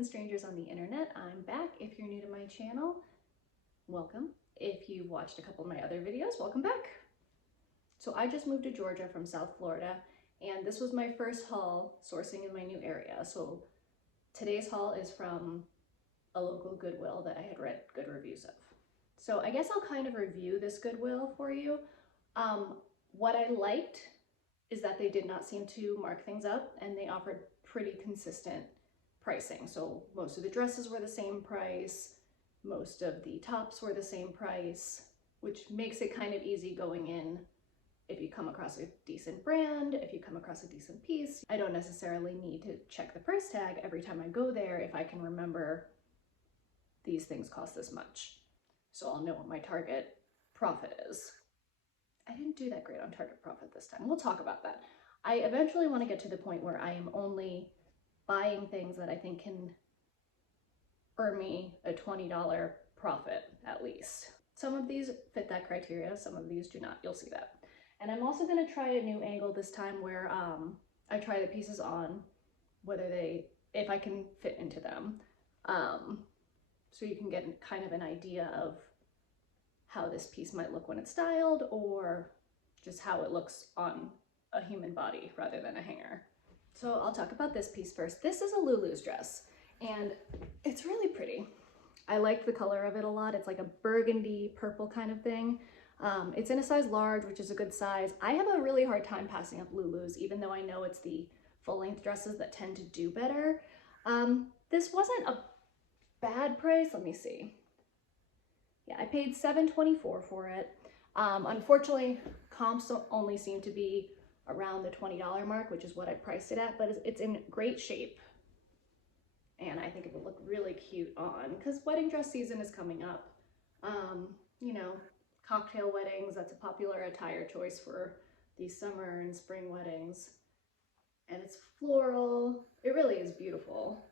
and strangers on the internet. I'm back. If you're new to my channel, welcome. If you've watched a couple of my other videos, welcome back. So I just moved to Georgia from South Florida, and this was my first haul sourcing in my new area. So today's haul is from a local Goodwill that I had read good reviews of. So I guess I'll kind of review this Goodwill for you. What I liked is that they did not seem to mark things up, and they offered pretty consistent pricing. So most of the dresses were the same price, most of the tops were the same price, which makes it kind of easy going in if you come across a decent brand, if you come across a decent piece. I don't necessarily need to check the price tag every time I go there if I can remember these things cost this much. So I'll know what my target profit is. I didn't do that great on target profit this time. We'll talk about that. I eventually want to get to the point where I am only buying things that I think can earn me a $20 profit at least. Some of these fit that criteria, some of these do not. You'll see that. And I'm also going to try a new angle this time where I try the pieces on, if I can fit into them. So you can get kind of an idea of how this piece might look when it's styled, or just how it looks on a human body rather than a hanger. So I'll talk about this piece first. This is a Lulu's dress, and it's really pretty. I like the color of it a lot. It's like a burgundy purple kind of thing. It's in a size large, which is a good size. I have a really hard time passing up Lulu's, even though I know it's the full-length dresses that tend to do better. This wasn't a bad price. Let me see. Yeah, I paid $7.24 for it. Unfortunately, comps only seem to be around the $20 mark, which is what I priced it at, but it's in great shape. And I think it would look really cute on, because wedding dress season is coming up. You know, cocktail weddings, that's a popular attire choice for these summer and spring weddings. And it's floral. It really is beautiful.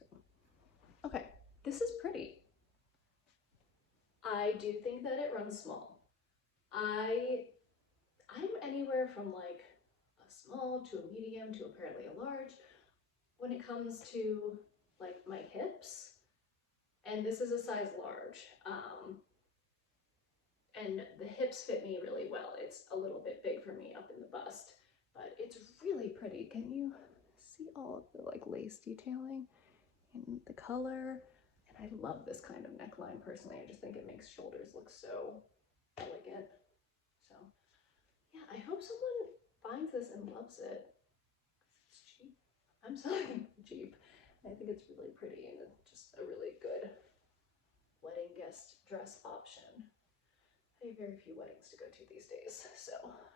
So, okay, this is pretty. I do think that it runs small. I'm anywhere from like a small to a medium to apparently a large when it comes to like my hips, and this is a size large. And the hips fit me really well. It's a little bit big for me up in the bust, but it's really pretty. Can you see all of the like lace detailing and the color? I love this kind of neckline personally. I just think it makes shoulders look so elegant. So yeah, I hope someone finds this and loves it. It's cheap. I'm selling it cheap. I think it's really pretty and it's just a really good wedding guest dress option. I have very few weddings to go to these days, so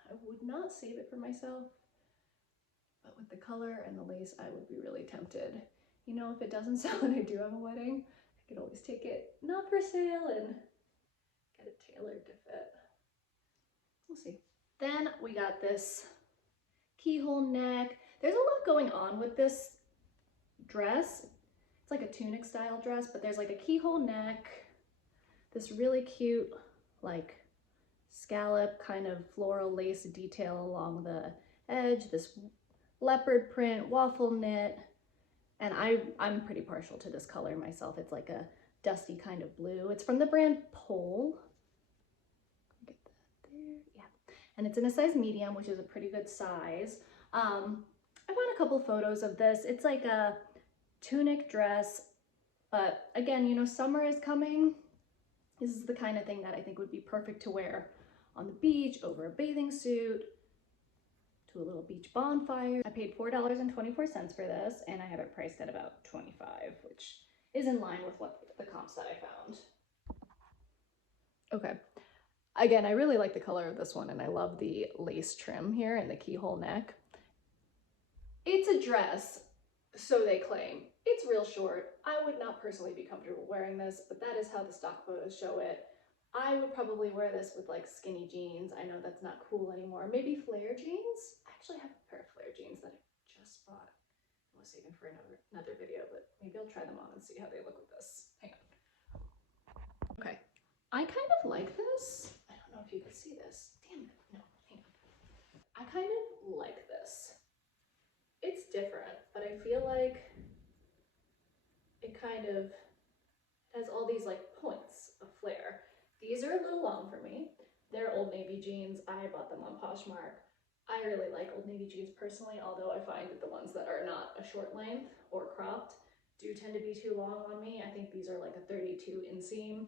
I would not save it for myself. But with the color and the lace, I would be really tempted. You know, if it doesn't sell and I do have a wedding, I could always take it not for sale and get it tailored to fit. We'll see. Then we got this keyhole neck. There's a lot going on with this dress. It's like a tunic style dress, but there's like a keyhole neck, this really cute like scallop kind of floral lace detail along the edge, this leopard print waffle knit. And I'm pretty partial to this color myself. It's like a dusty kind of blue. It's from the brand Pole. Get that there, yeah. And it's in a size medium, which is a pretty good size. I found a couple photos of this. It's like a tunic dress, but again, you know, summer is coming. This is the kind of thing that I think would be perfect to wear on the beach, over a bathing suit, to a little beach bonfire. I paid $4.24 for this, and I have it priced at about $25, which is in line with what the comps that I found. Okay, again, I really like the color of this one, and I love the lace trim here and the keyhole neck. It's a dress, so they claim. It's real short. I would not personally be comfortable wearing this, but that is how the stock photos show it. I would probably wear this with like skinny jeans. I know that's not cool anymore. Maybe flare jeans. I actually have a pair of flare jeans that I just bought. I was saving for another video, but maybe I'll try them on and see how they look with this. Hang on. Okay, I kind of like this. I don't know if you can see this. Damn it, no, hang on. I kind of like this. It's different, but I feel like kind of has all these like points of flare. These are a little long for me. They're Old Navy jeans. I bought them on Poshmark. I really like Old Navy jeans personally, although I find that the ones that are not a short length or cropped do tend to be too long on me. I think these are like a 32 inseam.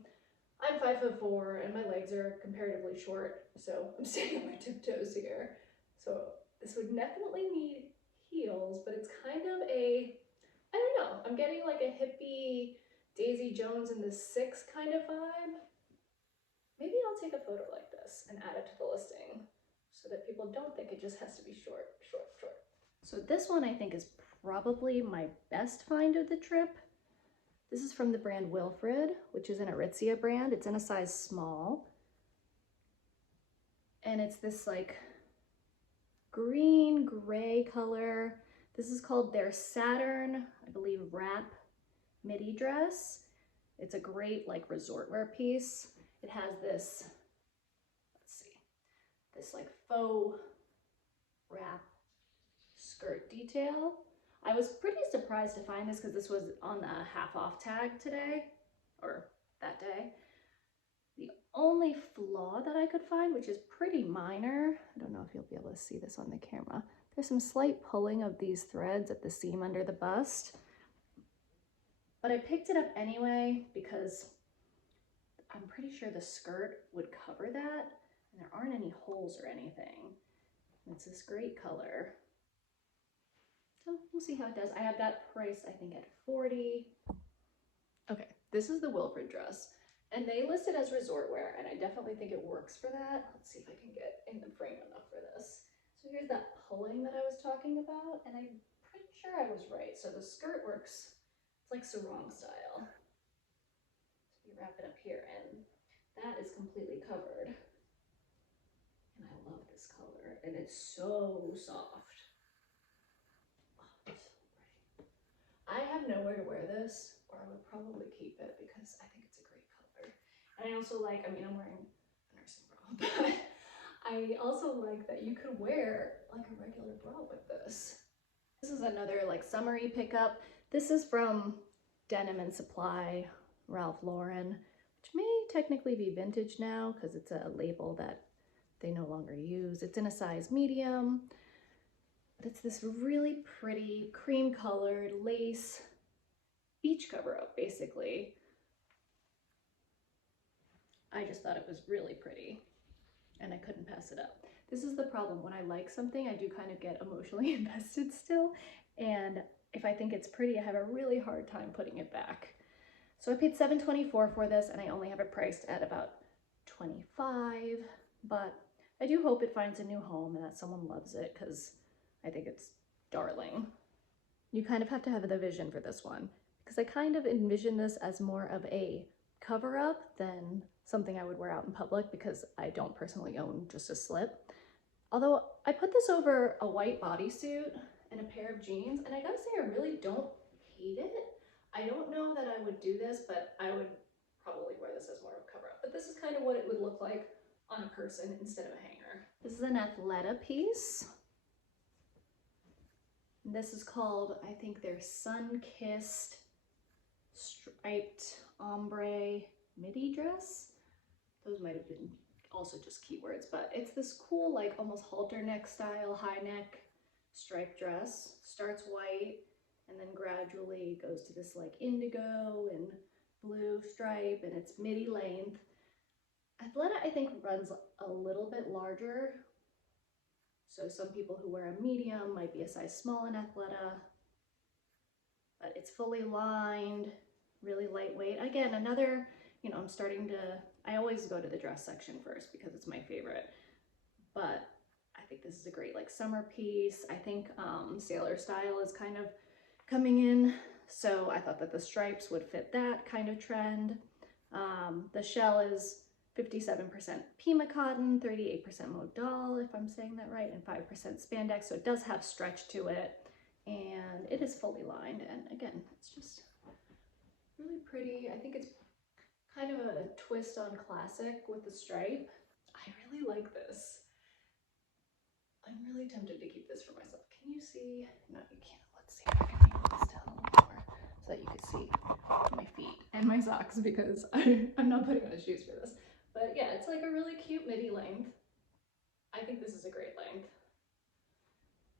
I'm 5'4" and my legs are comparatively short, so I'm standing on my tiptoes here. So this would definitely need heels, but it's kind of a, I don't know, I'm getting like a hippie Daisy Jones and the Six kind of vibe. Maybe I'll take a photo like this and add it to the listing so that people don't think it just has to be short, short, short. So this one I think is probably my best find of the trip. This is from the brand Wilfred, which is an Aritzia brand. It's in a size small. And it's this like green gray color. This is called their Saturn, I believe, wrap midi dress. It's a great like resort wear piece. It has this, let's see, this like faux wrap skirt detail. I was pretty surprised to find this because this was on the half off tag today, or that day. The only flaw that I could find, which is pretty minor, I don't know if you'll be able to see this on the camera, there's some slight pulling of these threads at the seam under the bust. But I picked it up anyway because I'm pretty sure the skirt would cover that, and there aren't any holes or anything. It's this great color. So we'll see how it does. I have that priced, I think, at $40. Okay, this is the Wilfred dress. And they list it as resort wear, and I definitely think it works for that. Let's see if I can get in the frame enough for this. So here's that pulling that I was talking about, and I'm pretty sure I was right. So the skirt works, it's like sarong style. So you wrap it up here, and that is completely covered. And I love this color, and it's so soft. I have nowhere to wear this, or I would probably keep it because I think it's a great color. And I also like, I mean, I'm wearing a nursing bra, but I also like that you could wear like a regular bra with this. This is another like summery pickup. This is from Denim and Supply, Ralph Lauren, which may technically be vintage now because it's a label that they no longer use. It's in a size medium. But it's this really pretty cream colored lace beach cover up, basically. I just thought it was really pretty and I couldn't pass it up. This is the problem. When I like something, I do kind of get emotionally invested still. And if I think it's pretty, I have a really hard time putting it back. So I paid $7.24 for this and I only have it priced at about $25, but I do hope it finds a new home and that someone loves it because I think it's darling. You kind of have to have the vision for this one because I kind of envision this as more of a cover up than something I would wear out in public because I don't personally own just a slip. Although I put this over a white bodysuit and a pair of jeans, and I gotta say I really don't hate it. I don't know that I would do this, but I would probably wear this as more of a cover up. But this is kind of what it would look like on a person instead of a hanger. This is an Athleta piece. This is called, I think, their Sun-Kissed striped ombre midi dress. Those might have been also just keywords, but it's this cool, like almost halter neck style, high neck striped dress. Starts white and then gradually goes to this like indigo and blue stripe, and it's midi length. Athleta, I think, runs a little bit larger. So some people who wear a medium might be a size small in Athleta, but it's fully lined, really lightweight. Again, another, you know, I'm starting to, I always go to the dress section first because it's my favorite, but I think this is a great like summer piece. I think sailor style is kind of coming in, so I thought that the stripes would fit that kind of trend. The shell is 57% Pima cotton, 38% modal, if I'm saying that right, and 5% spandex, so it does have stretch to it, and it is fully lined, and again, it's just really pretty. I think it's kind of a twist on classic with the stripe. I really like this. I'm really tempted to keep this for myself. Can you see? No, you can't. Let's see if I can make this down a little more. so that you could see my feet and my socks because I'm not putting on shoes for this. But yeah, it's like a really cute midi length. I think this is a great length.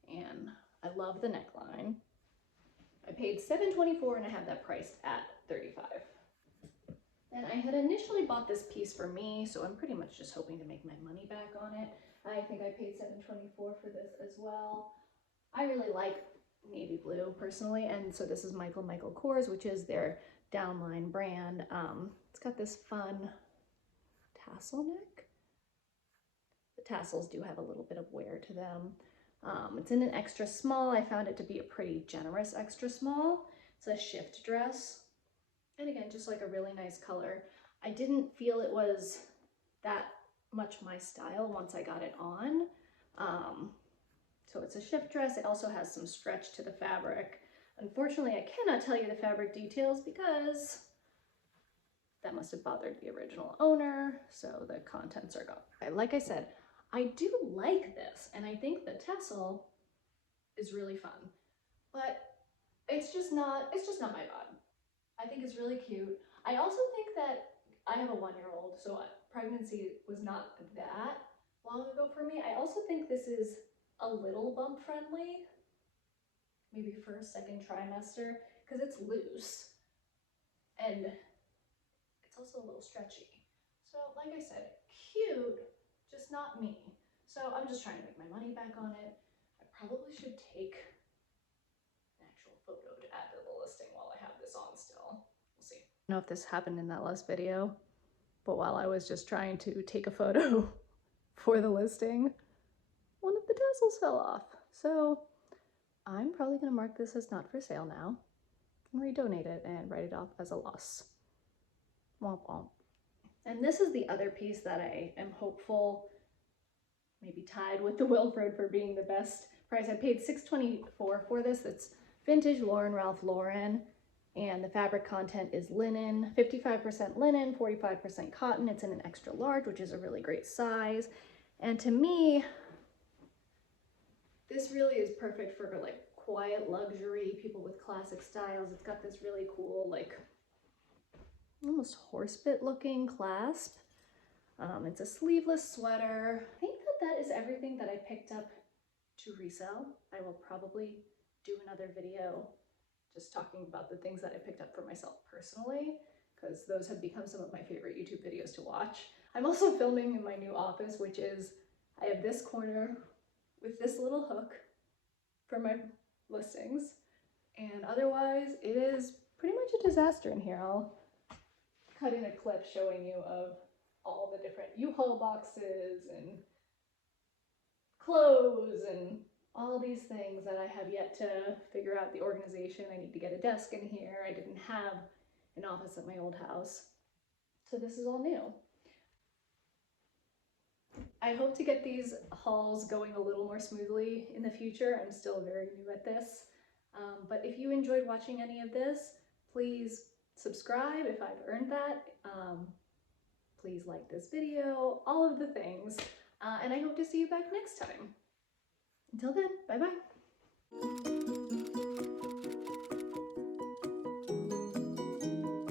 And I love the neckline. I paid $7.24 and I have that priced at $35. And I had initially bought this piece for me, so I'm pretty much just hoping to make my money back on it. I think I paid $7.24 for this as well. I really like navy blue personally, and so this is Michael Kors, which is their downline brand. It's got this fun tassel neck. The tassels do have a little bit of wear to them. It's in an extra small. I found it to be a pretty generous extra small. It's a shift dress. And again, just like a really nice color. I didn't feel it was that much my style once I got it on. So it's a shift dress. It also has some stretch to the fabric. Unfortunately, I cannot tell you the fabric details because that must have bothered the original owner. So the contents are gone. Like I said, I do like this, and I think the tassel is really fun, but it's just not my vibe. I think it's really cute. I also think that I have a 1-year-old, so pregnancy was not that long ago for me. I also think this is a little bump friendly, maybe first, second trimester, because it's loose and it's also a little stretchy. So like I said, cute, just not me. So I'm just trying to make my money back on it. I probably should take an actual photo to add to the listing while I have this on still. We'll see. I don't know if this happened in that last video, but while I was just trying to take a photo for the listing, one of the tassels fell off. So I'm probably gonna mark this as not for sale now and redonate it and write it off as a loss. Womp womp. And this is the other piece that I am hopeful maybe tied with the Wilfred for being the best price. I paid $6.24 for this. It's vintage Ralph Lauren, and the fabric content is linen, 55% linen, 45% cotton. It's in an extra large, which is a really great size. And to me, this really is perfect for like quiet luxury, people with classic styles. It's got this really cool, like almost horsebit looking clasp. It's a sleeveless sweater. I think that is everything that I picked up to resell. I will probably do another video just talking about the things that I picked up for myself personally, because those have become some of my favorite YouTube videos to watch. I'm also filming in my new office, which is, I have this corner with this little hook for my listings, and otherwise it is pretty much a disaster in here. I'll cut in a clip showing you of all the different U-Haul boxes and clothes and all these things that I have yet to figure out the organization. I need to get a desk in here. I didn't have an office at my old house. So this is all new. I hope to get these hauls going a little more smoothly in the future. I'm still very new at this. But if you enjoyed watching any of this, please subscribe if I've earned that. Please like this video, all of the things. And I hope to see you back next time. Until then, bye-bye.